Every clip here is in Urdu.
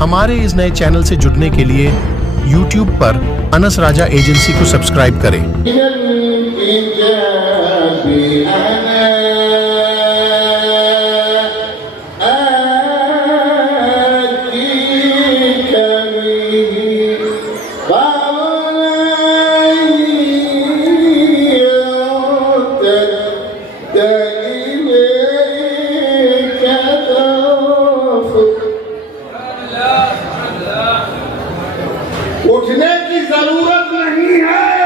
ہمارے اس نئے چینل سے جڑنے کے لیے یوٹیوب پر انس راجہ ایجنسی کو سبسکرائب کریں۔ اٹھنے کی ضرورت نہیں ہے،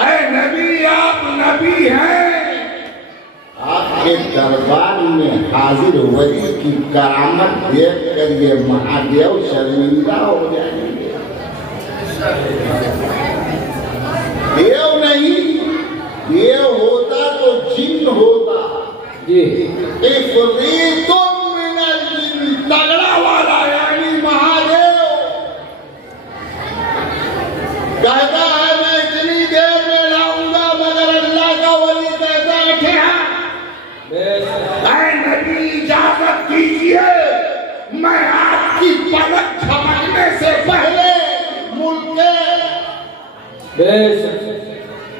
اے نبی آپ نبی ہیں، آپ کے دربار میں حاضر ولی کی کرامت دیکھ کر یہ مہادیو شرمندہ ہو جائیں گے۔ دیو نہیں، دیو ہوتا تو جن ہوتا، افریتم من الجن، تگڑا والا یعنی مہادیو کہتا ہے میں اتنی دیر میں لاؤں گا، مگر اللہ کا ولی کہتا ہے اے نبی اجازت دیجئے میں آپ کی پلک جھپکنے سے پہلے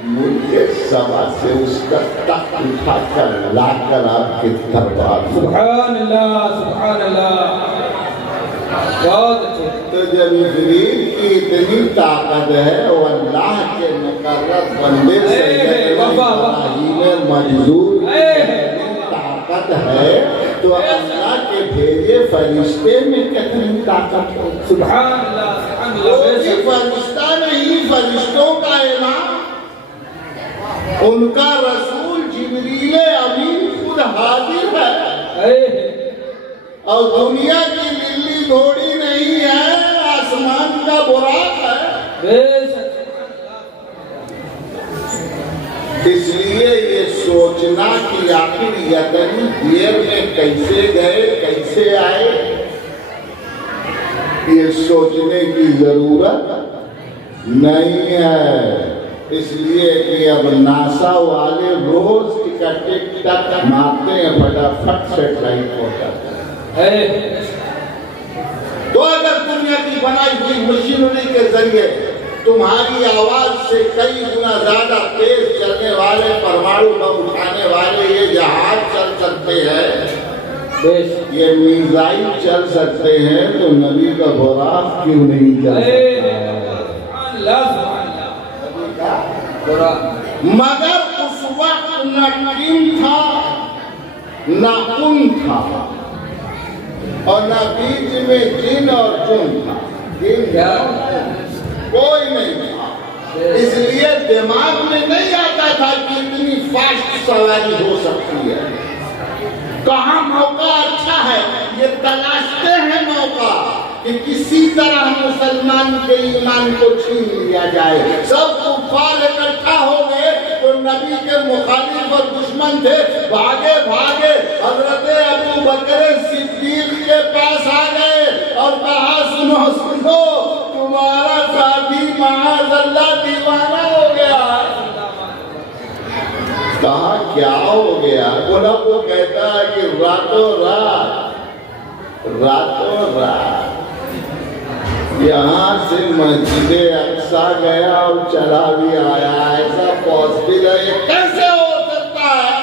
ملک سبا سے اس کا تخت اٹھا کر لا کر آپ کے دربار۔ سبحان اللہ سبحان اللہ، بہت اچھے۔ تو جب ابلیس کی اتنی طاقت ہے وہ اللہ کے مقرر بندے سے منظور طاقت ہے تو اللہ کے بھیجے فرشتے میں کتنی طاقت ہو۔ سبحان اللہ سبحان اللہ، یہ فرشتہ نہیں، فرشتوں کا امام، ان کا رسول جبریل امین خود حاضر ہے، اور دنیا کی بلی گھوڑی نہیں ہے، آسمان کا براق ہے۔ اس لیے یہ سوچنا کہ آخر یتنی دیر میں کیسے گئے کیسے آئے، یہ سوچنے کی ضرورت نہیں ہے۔ اس لیے کہ اب ناسا والے روز کا ٹک ٹک مارتے ہیں، فٹافٹ سیٹلائٹ ہوتا ہے۔ تو اگر دنیا کی بنائی ہوئی مشینری کے ذریعے تمہاری آواز سے کئی گنا زیادہ تیز چلنے والے پرمانو بم اٹھانے والے یہ جہاز چل سکتے ہیں، یہ میزائل چل سکتے ہیں، تو نبی کا براق کیوں نہیں چل سکتا؟ مگر اس وقت نہ کن تھا نہ ان تھا، اور نہ بیچ میں جن اور جن تھا، کوئی نہیں تھا۔ اس لیے دماغ میں نہیں آتا تھا کہ اتنی فاسٹ سواری ہو سکتی ہے، کہاں موقع اچھا ہے، یہ تلاشتے ہیں موقع کہ کسی طرح مسلمان کے ایمان کو چھین لیا جائے۔ سب کفار اکٹھا ہو گئے تو نبی کے مخالف اور دشمن تھے، بھاگے بھاگے حضرت ابو بکر صدیق کے پاس آ گئے اور کہا سنو سنو تمہارا ساتھی معاذ اللہ دیوانہ ہو گیا۔ کہا کیا ہو گیا؟ بولا وہ کہتا ہے کہ راتوں رات یہاں سے مسجد اقصیٰ گیا اور چلا بھی آیا، ایسا پاسبل ہے، یہ کیسے ہو سکتا ہے؟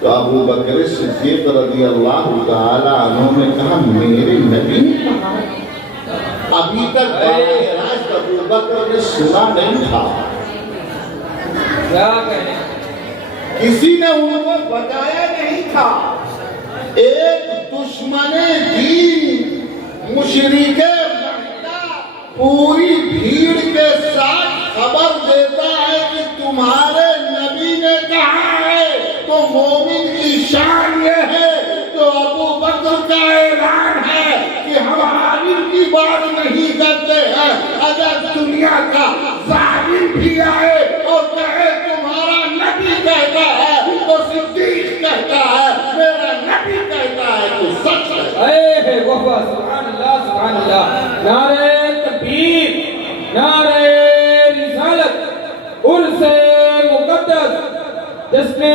تو ابو بکر صدیق رضی اللہ تعالیٰ عنہ نے کہا میرے نبی نے کہا، ابھی تک راج ابو بکر نے سنا نہیں تھا، کیا کہیں، کسی نے ان کو بتایا نہیں تھا۔ ایک دشمن دین مشرک پوری بھیڑ کے ساتھ خبر دیتا ہے کہ تمہارے نبی نے کہا ہے، تو مومن کی شان یہ ہے، تو ابو بکر کا اعلان ہے کہ ہم عالم کی بات نہیں کرتے ہیں، اگر دنیا کا ظالم بھی آئے اور کہے تمہارا نبی کہتا ہے تو صدیق کہتا ہے، میرا نبی کہتا ہے تو سچ ہے۔ سبحان اللہ سبحان اللہ، نعرہ تکبیر، نعرہ رسالت، عرس مقدس جس میں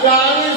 40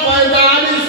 45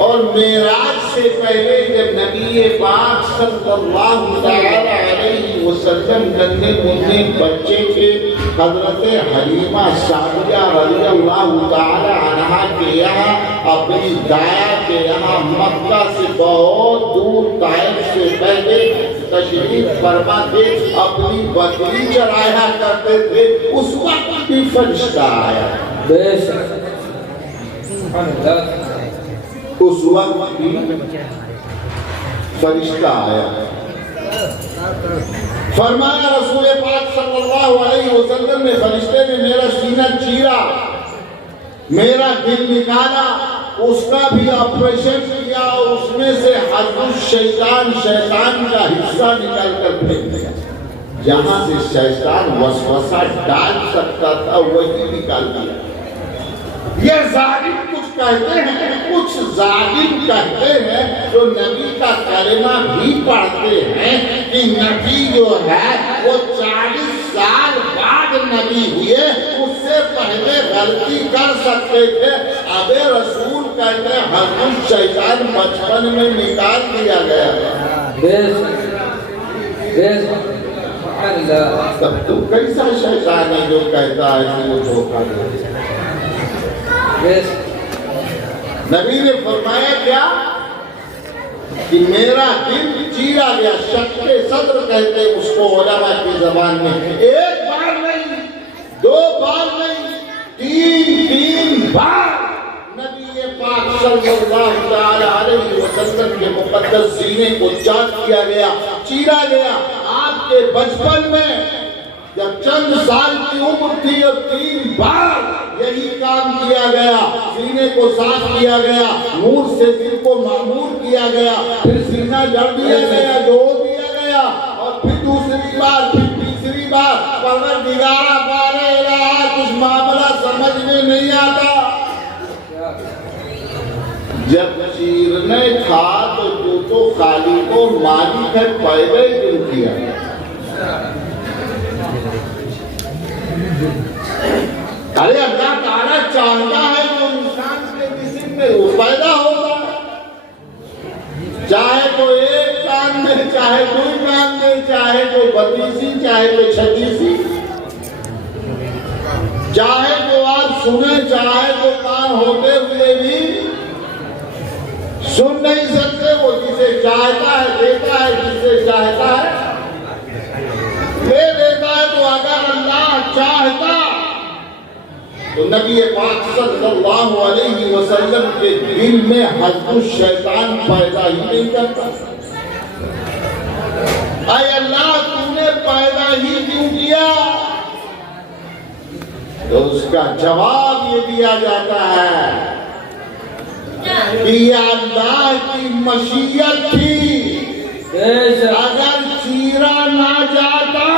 اور معراج سے پہلے جب نبی پاک صلی اللہ علیہ وسلم ننھے منھے بچے کے حضرت حلیمہ سعدیہ رضی اللہ تعالی عنہا کے یہاں اپنی دایا کے یہاں مکہ سے بہت دور طائف سے پہلے تشریف فرما تھے، اپنی بکری چرایا کرتے تھے، اس وقت بھی فرشتہ آیا، بے شک سبحان اللہ اس وقت بھی فرشتہ آیا۔ فرمایا رسول پاک صلی اللہ علیہ وسلم نے فرشتے نے میرا سینہ چیرا، میرا دل نکالا، اس کا بھی آپریشن کیا، اس میں سے حضرت شیطان کا حصہ نکال کر پھینک دیا، جہاں سے شیطان وسوسہ ڈال سکتا تھا وہی نکال دیا۔ یہ ظالم کچھ کہتے ہیں، کچھ ظالم کہتے ہیں جو نبی کا کلمہ بھی پڑھتے ہیں کہ نبی جو ہے وہ 40 سال بعد نبی ہوئے، اس سے پہلے غلطی کر سکتے تھے۔ اب رسول کہتے ہیں حضرت شیطان بچپن میں نکال دیا گیا، تب تو کیسا شیطان ہے جو کہتا ہے کہ وہ دھوکہ دے۔ نبی نے فرمایا کیا کہ میرا دل چیرا گیا، شق صدر کہتے اس کو علماء کی زبان میں، ایک بار نہیں، دو بار نہیں، تین بار نبی پاک صلی اللہ تعالی علیہ وسلم کے مقدس سینے کو چاک کیا گیا، چیرا گیا۔ آپ کے بچپن میں جب چند سال کی عمر تھی اور 3 بار یہی کام کیا گیا، سینے کو صاف کیا گیا، نور سے دل کو معمور کیا گیا، پھر سینہ جڑ دیا گیا، جوڑ دیا گیا، اور پھر دوسری بار، پھر تیسری بار، پروردگارا بارے الہ کچھ معاملہ سمجھ میں نہیں آتا۔ جب چیرنے تھا تو خالق و مالک ہے، پیدا کیوں کیا؟ ارے اللہ تعالیٰ چاہتا ہے تو انسان کے جسم میں وہ پیدا ہوگا، چاہے تو ایک کان میں، چاہے دو کان میں، چاہے تو 32 چاہے تو 36، چاہے تو آپ سنیں، چاہے تو کان ہوتے ہوئے بھی سن نہیں سکتے۔ وہ جسے چاہتا ہے دیتا ہے، جسے چاہتا ہے لے دیتا ہے۔ تو اگر اللہ چاہتا تو نبی پاک صلی اللہ علیہ وسلم کے دل میں حضرت شیطان پیدا ہی نہیں کرتا۔ اے اللہ تو نے پیدا ہی کیوں کیا؟ تو اس کا جواب یہ دیا جاتا ہے کہ یہ اللہ کی مشیت تھی۔ اگر چیرا نہ جاتا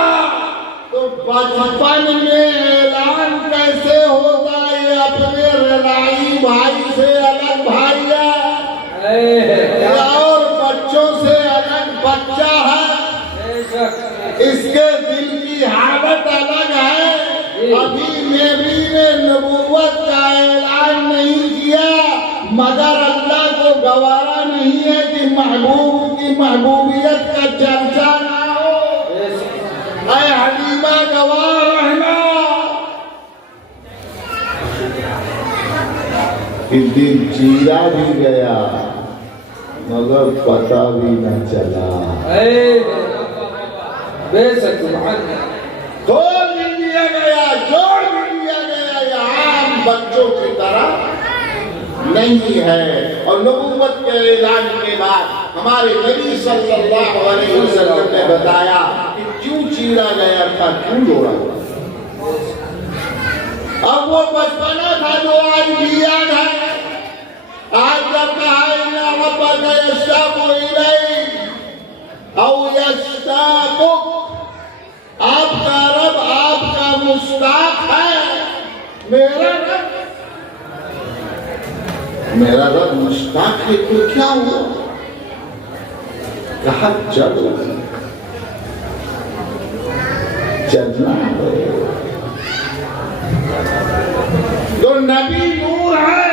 تو بچپن میں اعلان کیسے ہوتا یہ اپنے رضائی بھائی سے الگ بھائی ہے اور بچوں سے الگ بچہ ہے، اس کے دل کی حالت الگ ہے۔ ابھی نبی نے نبوت کا اعلان نہیں کیا، مگر اللہ کو گوارا نہیں ہے کہ محبوب کی محبوبیت کا چرچا نہ ہو۔ اے حلیمہ گواہ رہنا کہ دل چیرا بھی گیا مگر پتہ بھی نہ چلا۔ بے شک کھول بھی دیا گیا، جوڑ بھی دیا گیا، یہ عام بچوں کی طرح نہیں ہے۔ اور نبوت کے اعلان کے بعد ہمارے نبی صلی اللہ علیہ وسلم نے بتایا کہ کیوں چیرا گیا تھا، کیوں جوڑا گیا۔ اب وہ بچپنا تھا جو آج بھی یاد ہے۔ آج جب کہا اِنَّ رَبَّكَ يَشْتَاقُ إِلَيْكَ أَوْ يَشْتَاقُكَ، آپ کا رب آپ کا مشتاق ہے۔ میرا رب مشتاق ہے تو کیا ہوا؟ کہا چلو، چلنا ہے۔ تو نبی نور ہے،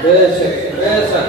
بے شک بے شک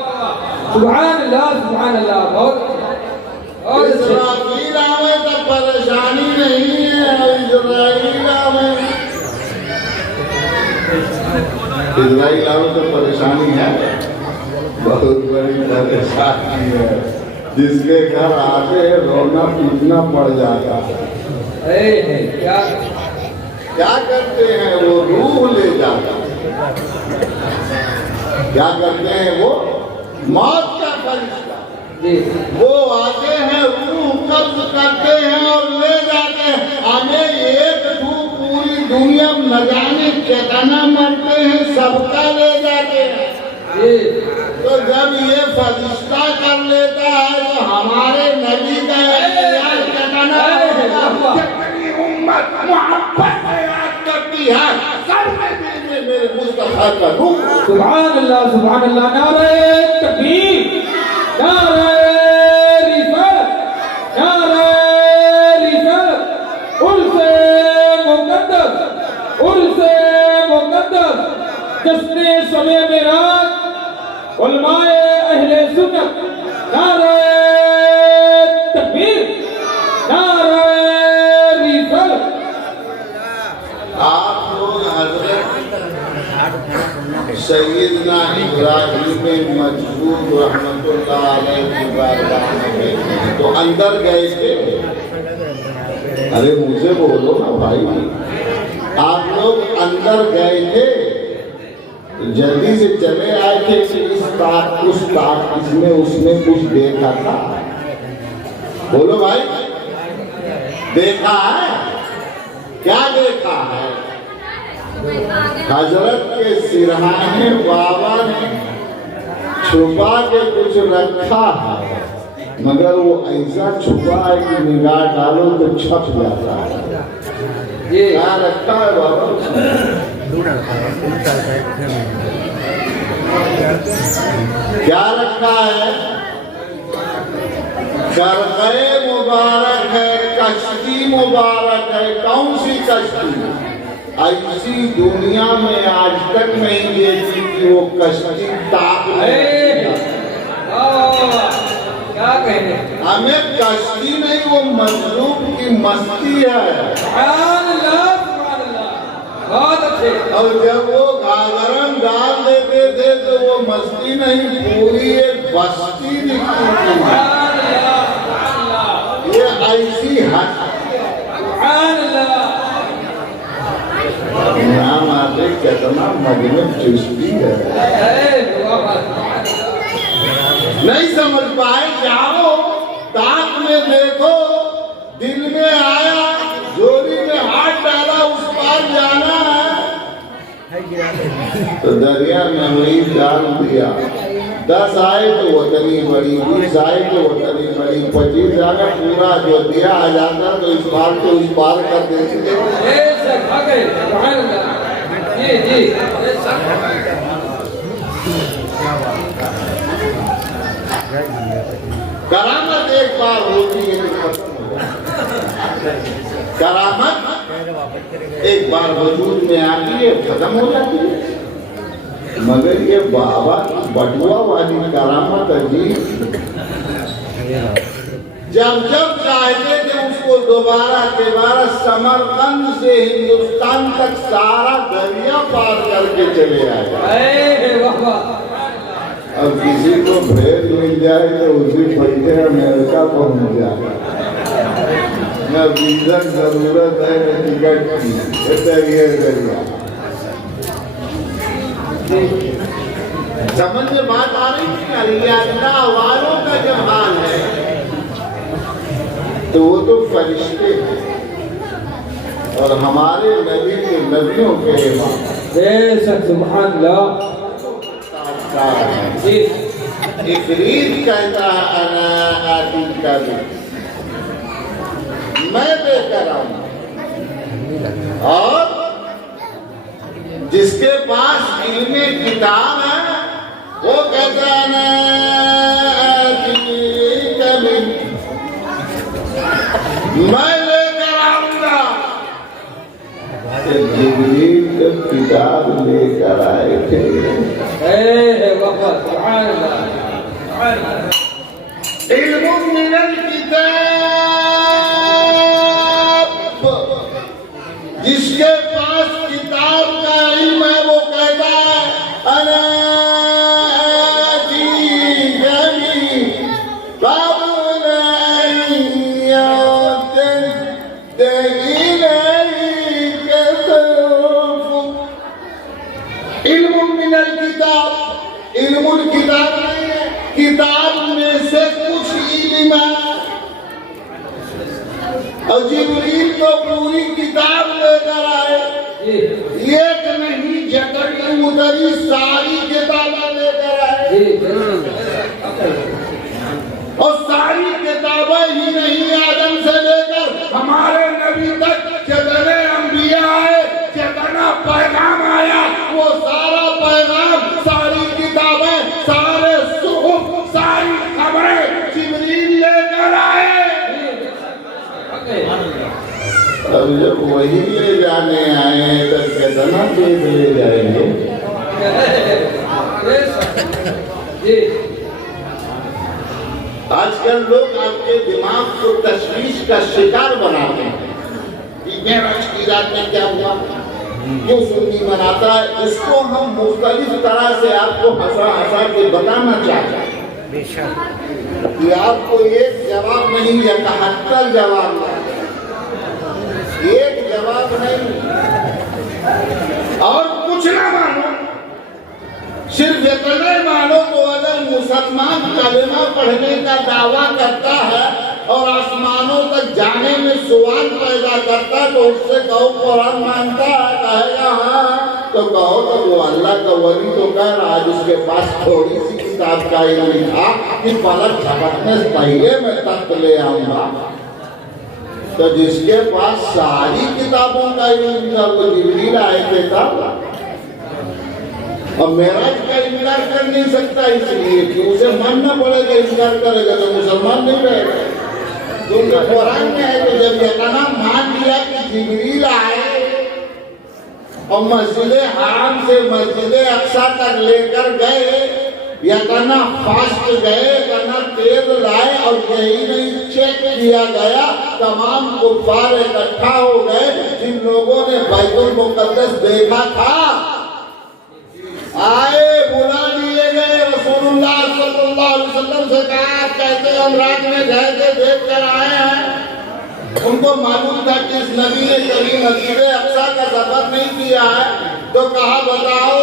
واہ سبحان اللہ بہت اسرائیل آوے تو پریشانی نہیں ہے، اسرائیل آوے تو پریشانی ہے، بہت بڑی پریشانی ہے۔ جس کے گھر آتے ہیں رونا پیٹنا پڑ جاتا ہے۔ کیا کرتے ہیں وہ روح لے جاتا ہے، کیا کرتے ہیں وہ موت کا فرشتہ، وہ آتے ہیں روح قبض کرتے ہیں اور لے جاتے ہیں۔ ہمیں ایک دھوپ پوری دنیا نہ جانے کتنا مرتے ہیں، سب کا لے جاتے ہیں۔ تو جب یہ فرشتہ کر لیتا ہے تو ہمارے نبی کا اختیار کتنا ہوگا؟ جتنی امت محبت سے یاد کرتی ہے، سب میں دل میں میرے مصطفیٰ کا روح۔ سبحان اللہ نعرہ تکبیر، نعرہ رسالت، نعرہ رسالت، عرس مقدس جشن شب معراج علماء اہل سنت، نعرہ تکبیر، نعرہ رسالت۔ آپ لوگ حضرت سیدنا ابراہیم مجذوب رحمت اللہ علیہ کی بارگاہ میں گئے تھے، تو اندر گئے تھے۔ ارے مجھے بولو نا بھائی، آپ لوگ اندر گئے تھے، جلدی سے چلے آئے تھے کہ اس نے کچھ دیکھا تھا؟ بولو بھائی، دیکھا ہے؟ کیا دیکھا ہے؟ حضرت کے سرہانے بابا نے چھپا کے کچھ رکھا ہے، مگر وہ ایسا چھپا ہے کہ نگاہ ڈالو تو چھپ جاتا ہے۔ کیا رکھا ہے بابا؟ کیا رکھا ہے؟ خرقہ مبارک ہے، کشتی مبارک ہے۔ کون سی کشتی؟ ایسی دنیا میں آج تک نہیں دیکھی کہ وہ کشتی تاک کیا کہنے، ہمیں کشتی نہیں، وہ مظلوم کی مستی ہے۔ سبحان اللہ بہت اچھے۔ اور جب وہ گاگرن ڈال دیتے تھے تو وہ مستی نہیں، پوری ایک بستی دکھتی تھی۔ سبحان اللہ سبحان اللہ یہ ایسی حد سبحان اللہ۔ نام آتے کتنا مجمع چشتی ہے، نہیں سمجھ پائے۔ جاؤ تاک میں دیکھو، دل میں آیا، جوڑی میں ہاتھ ڈالا، اس پار جانا ہے تو دریا میں وہی ڈال دیا۔ 10 آئے تو وہ اتنی بڑی، 20 آئے تو وہ اتنی بڑی، 25 آئے پورا جو دیا آ جاتا تو اس پار کو اس پار کر دیتے تھے۔ سبحان اللہ۔ جی کرامت ایک بار ہوتی ہے تو ختم ہو جاتی ہے، کرامت ایک بار وجود میں آتی ہے ختم ہو جاتی ہے، مگر یہ بابا کی بٹوا والی کرامت عجیب، جب چاہتے تھے اس کو دوبارہ سمرقند سے ہندوستان تک سارا دریا پار کر کے چلے آئے۔ اب کسی کو بھیج مل جائے تو اسی پیسے امریکہ پہنچ جائے، نہ ویزا ضرورت ہے نہ ٹکٹ کی، یہ ذریعہ۔ سمجھ میں بات آ رہی ہے؟ اللہ والوں کا جب حال ہے تو وہ تو فرشتے ہیں، اور ہمارے نبی کے نبیوں کے امام بے شک سبحان اللہ جی افریت کہتا ہے انا آتی کا بھی میں لے کر آؤں، اور جس کے پاس علم کتاب ہے وہ کہتا ہے انا آتی کا بھی میں لے کر آؤں گا۔ جبریل جب کتاب لے کر آئے تھے، اے وقت سبحان اللہ سبحان اللہ علم من الکتاب، جس کے پاس کتاب کا علم ہے وہ کہتا ہے انا آتیک بہ قبل ان یرتد الیک طرفک۔ علم من الکتاب، علم الکتاب نہیں ہے، کتاب میں سے کچھ علم ہے، اور جبریل تو پوری کتاب لے کر آئے، ایک نہیں جکڑی ادری ساری کتابیں لے کر آئے، اور ساری کتابیں ہی نہیں، آدم سے لے کر ہمارے نبی تک جتنے انبیاء آئے، جتنا پیغام آیا، وہ سارا پیغام، ساری کتابیں، سارے صحف، ساری خبریں جبریل لے کر آئے۔ اب جب وہی لے جانے آئے تو کتنا چیز لے جائیں گے؟ آج کل لوگ آپ کے دماغ کو تشویش کا شکار بناتے ہیں کہ معراج کی رات میں کیا ہوا، کیوں سنی مناتا ہے، اس کو ہم مختلف طرح سے آپ کو ہنسا ہنسا کے بتانا چاہتے ہیں کہ آپ کو ایک جواب نہیں، 71 جواب ہے، ایک جواب نہیں، اور کچھ نہ مانو، صرف اتنا مانو تو اگر مسلمان کلمہ پڑھنے کا دعویٰ کرتا ہے اور آسمانوں تک جانے میں سوال پیدا کرتا ہے تو اس سے کہو قرآن مانتا ہے، کہے گا ہاں، تو کہو تو وہ اللہ کا ولی تو کہہ رہا ہے جس کے پاس تھوڑی سی کتاب کا علم تھا کہ پلک جھپکنے سے پہلے میں تخت لے آؤں گا، تو جس کے پاس ساری کتابوں کا علم تھا وہ جبریل آئے تھے تب، اور معراج کا انکار کر نہیں سکتا اس لیے کہ اسے ماننا پڑے گا، انکار کرے گا تو مسلمان نہیں رہے گا، کیونکہ قرآن میں ہے کہ جب یہ کلام مان لیا کہ جبریل آئے اور مسجد حرام سے مسجد اقصی تک لے کر گئے، یا کنا فاسٹ گئے، کنا تیز لائے، اور یہی نہیں چیک کیا گیا، تمام کفار اکٹھا ہو گئے جن لوگوں نے بیت المقدس دیکھا تھا، آئے بلا دیے گئے، رسول اللہ صلی اللہ علیہ وسلم سے کہا آپ کہتے ہیں ہم رات میں گئے تھے دیکھ کر آئے ہیں، ان کو معلوم تھا کہ اس نبی نے کبھی مسجد اقصی کا سفر نہیں کیا ہے، تو کہا بتاؤ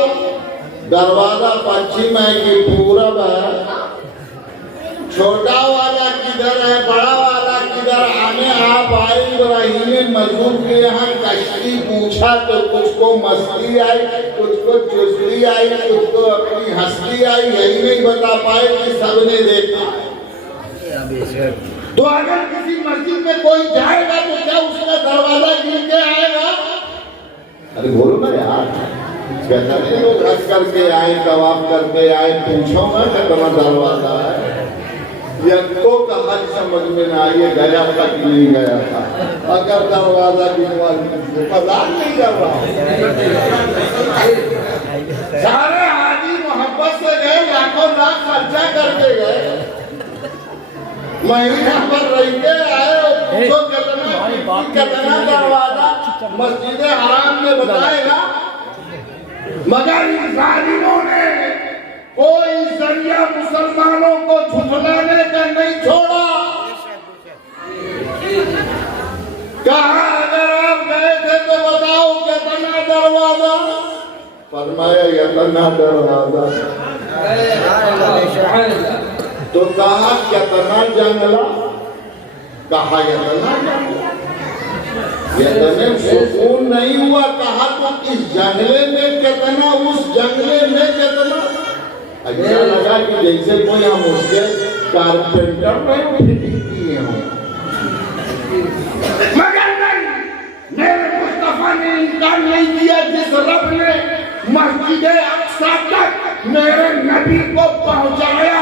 دروازہ پچھم ہے کہ پورب ہے، چھوٹا والا کدھر ہے، بڑا والا کدھر، آنے آپ آئے ابراہیم مجذوب کے یہاں کشتی پوچھا تو کچھ کو مستی آئی، کچھ کو چستی آئی، کچھ کو اپنی ہستی آئی، یہی نہیں بتا پائے کہ سب نے دیکھا۔ تو اگر کسی مسجد میں کوئی جائے گا تو کیا اس کا دروازہ گر کے آئے گا؟ ارے بولو نا یار، کہتا نہیں لوگ حج کر کے آئے، طواف کر کے آئے، پوچھو نا کتنا دروازہ ہے، یکو کا حج سمجھ میں نہ آئیے گیا تھا کہ نہیں گیا تھا، اگر دروازہ گنوا پتا نہیں کر رہا، سارے حاجی محبت سے گئے، لاکھوں لاکھ خرچہ کر کے گئے، مہینہ پر رہ کے آئے، تو کتنا دروازہ مسجد حرام میں بتائے گا، مگر ان ظالموں نے کوئی ذریعہ مسلمانوں کو جھٹلانے کا نہیں چھوڑا. کہا اگر آپ گئے تھے تو بتاؤ کتنا دروازہ؟ فرمایا یتنا دروازہ. تو کہا کتنا جنگلہ؟ کہا یتنا جنگلہ. یتنے سکون نہیں ہوا. کہا تو اس جنگلے میں کتنا، اس جنگلے میں کتنا. اچھا لگا کہ جیسے کوئی ہم اس کے کارپینٹر میں فٹنگ کیے ہوں. مگر نہیں، میرے مصطفیٰ نے انکار نہیں کیا. جس رب نے مسجد اقصی تک میرے نبی کو پہنچایا